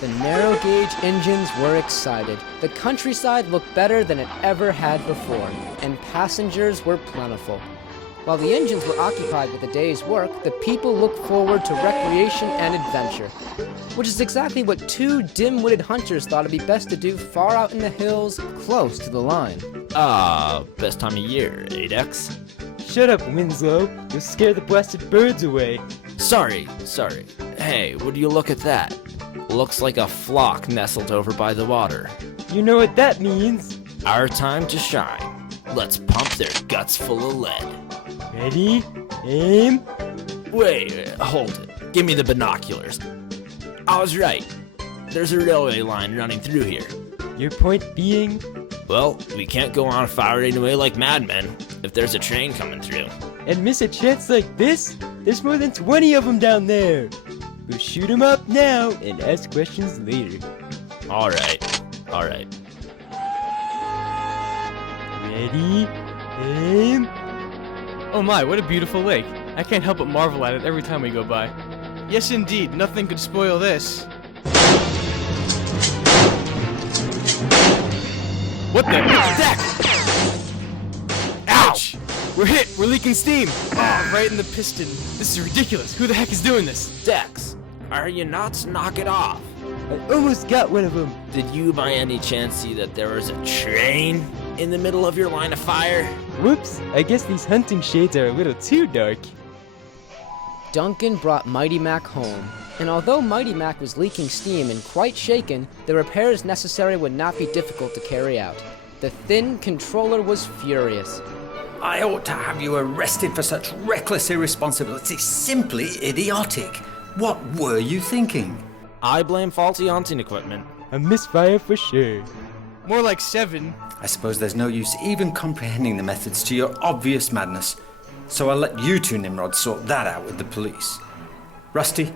The narrow-gauge engines were excited. The countryside looked better than it ever had before, and passengers were plentiful. While the engines were occupied with the day's work, the people looked forward to recreation and adventure, which is exactly what two dim-witted hunters thought it'd be best to do far out in the hills, close to the line. Best time of year, eh, Dex? Shut up, Winslow. You'll scare the blasted birds away. Sorry. Hey, would you look at that? Looks like a flock nestled over by the water. You know what that means. Our time to shine. Let's pump their guts full of lead. Ready? Aim. Wait, hold it. Give me the binoculars. I was right. There's a railway line running through here. Your point being? Well, we can't go on firing away like madmen if there's a train coming through. And miss a chance like this? There's more than 20 of them down there. We'll shoot them up now and ask questions later. All right. Ready? Aim. Oh my, what a beautiful lake. I can't help but marvel at it every time we go by. Yes, indeed. Nothing could spoil this. What the? Deck! Ouch! We're hit! We're leaking steam! Ah, right in the piston. This is ridiculous! Who the heck is doing this? Dex, are you nuts? Knock it off. I almost got one of them. Did you by any chance see that there was a train in the middle of your line of fire? Whoops, I guess these hunting shades are a little too dark. Duncan brought Mighty Mac home, and although Mighty Mac was leaking steam and quite shaken, the repairs necessary would not be difficult to carry out. The thin controller was furious. I ought to have you arrested for such reckless irresponsibility. Simply idiotic. What were you thinking? I blame faulty hunting equipment. A misfire for sure. More like 7. I suppose there's no use even comprehending the methods to your obvious madness. So I'll let you two Nimrods sort that out with the police. Rusty,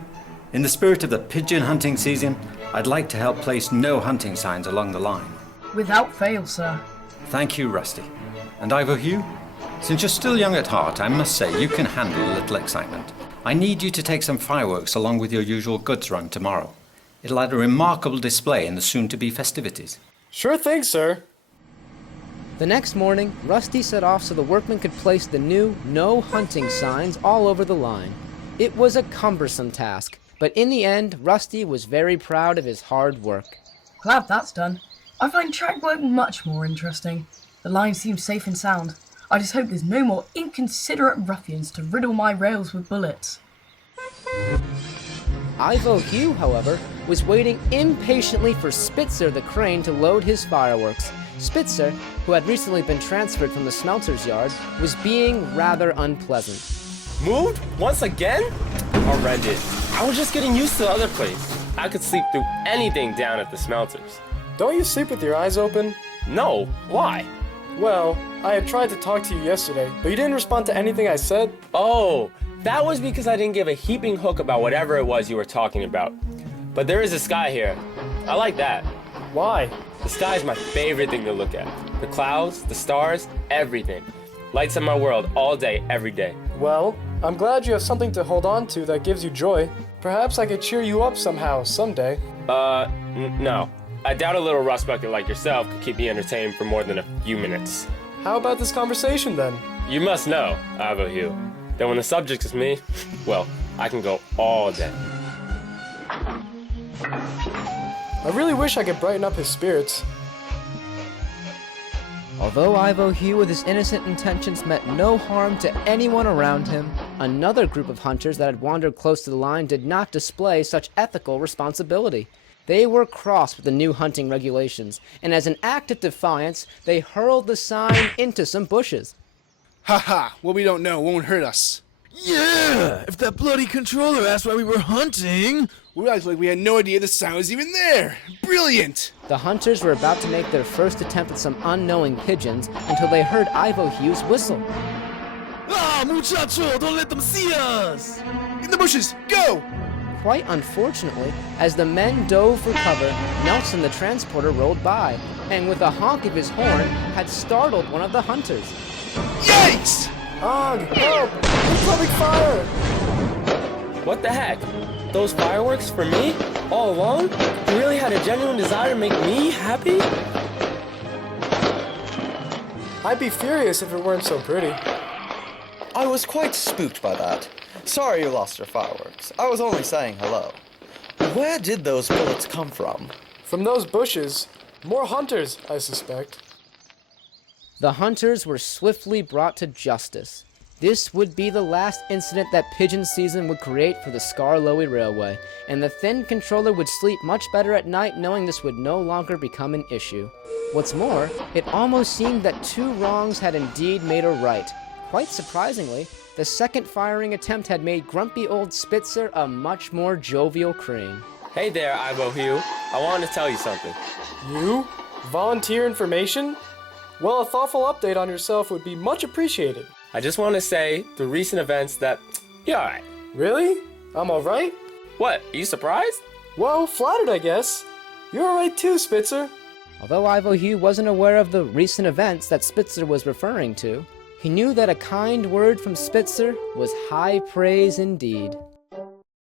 in the spirit of the pigeon hunting season, I'd like to help place no hunting signs along the line. Without fail, sir. Thank you, Rusty. And Ivo Hugh, since you're still young at heart, I must say you can handle a little excitement. I need you to take some fireworks along with your usual goods run tomorrow. It'll add a remarkable display in the soon-to-be festivities. Sure thing, sir. The next morning, Rusty set off so the workmen could place the new no hunting signs all over the line. It was a cumbersome task, but in the end, Rusty was very proud of his hard work. Glad that's done. I find track work much more interesting. The line seems safe and sound. I just hope there's no more inconsiderate ruffians to riddle my rails with bullets. Ivo Hugh, however, was waiting impatiently for Spitzer the Crane to load his fireworks. Spitzer, who had recently been transferred from the smelter's yard, was being rather unpleasant. Moved? Once again? Horrendous. I was just getting used to the other place. I could sleep through anything down at the smelters. Don't you sleep with your eyes open? No, why? Well, I had tried to talk to you yesterday, but you didn't respond to anything I said. Oh, that was because I didn't give a heaping hook about whatever it was you were talking about. But there is a sky here. I like that. Why? The sky is my favorite thing to look at. The clouds, the stars, everything. Lights up my world all day, every day. Well, I'm glad you have something to hold on to that gives you joy. Perhaps I could cheer you up somehow, someday. No. I doubt a little rust bucket like yourself could keep me entertained for more than a few minutes. How about this conversation then? You must know, Ivo Hugh, that when the subject is me, well, I can go all day. I really wish I could brighten up his spirits. Although Ivo Hugh with his innocent intentions meant no harm to anyone around him, another group of hunters that had wandered close to the line did not display such ethical responsibility. They were cross with the new hunting regulations, and as an act of defiance, they hurled the sign into some bushes. Haha, what we don't know won't hurt us. Yeah! If that bloody controller asked why we were hunting... We acted like we had no idea the sign was even there. Brilliant! The hunters were about to make their first attempt at some unknowing pigeons until they heard Ivo Hugh's whistle. Ah, muchacho! Don't let them see us! In the bushes! Go! Quite unfortunately, as the men dove for cover, Nelson the transporter rolled by, and with a honk of his horn, had startled one of the hunters. Yikes! Og, help! Incoming fire! What the heck? Those fireworks for me? All along? You really had a genuine desire to make me happy? I'd be furious if it weren't so pretty. I was quite spooked by that. Sorry you lost your fireworks. I was only saying hello. Where did those bullets come from? From those bushes. More hunters, I suspect. The hunters were swiftly brought to justice. This would be the last incident that Pigeon season would create for the Skarloey Railway, and the Thin Controller would sleep much better at night knowing this would no longer become an issue. What's more, it almost seemed that 2 wrongs had indeed made a right. Quite surprisingly, the second firing attempt had made grumpy old Spitzer a much more jovial crane. Hey there, Ivo Hugh. I wanted to tell you something. You? Volunteer information? Well, a thoughtful update on yourself would be much appreciated. I just want to say, the recent events that you're alright. Really? I'm alright? What, are you surprised? Well, flattered, I guess. You're alright too, Spitzer. Although Ivo Hugh wasn't aware of the recent events that Spitzer was referring to, he knew that a kind word from Spitzer was high praise indeed.